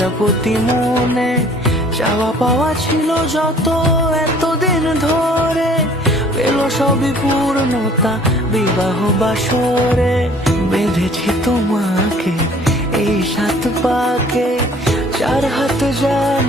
প্রজাপতি মনে চাওয়া পাওয়া ছিল যত এতদিন ধরে, পেল সবই পূর্ণতা বিবাহ বাসরে। বেঁধেছি তোমাকে এই 7 পাকে, 4 হাত যেন